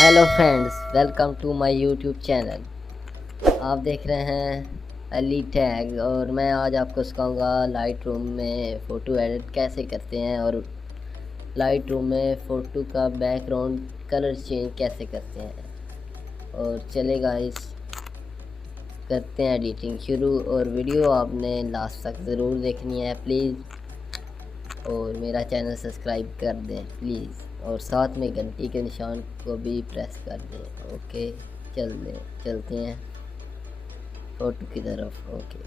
Hello friends, welcome to my YouTube channel. आप देख रहे हैं अली टैग और मैं आज आपको सिखाऊंगा लाइट रूम में फ़ोटो एडिट कैसे करते हैं और लाइट रूम में फ़ोटो का बैकग्राउंड कलर चेंज कैसे करते हैं। और चलेगा इस करते हैं एडिटिंग शुरू। और वीडियो आपने लास्ट तक ज़रूर देखनी है प्लीज़, और मेरा चैनल सब्सक्राइब कर दें प्लीज़, और साथ में घंटी के निशान को भी प्रेस कर दें। ओके, चलते हैं फ़ोटो की तरफ। ओके।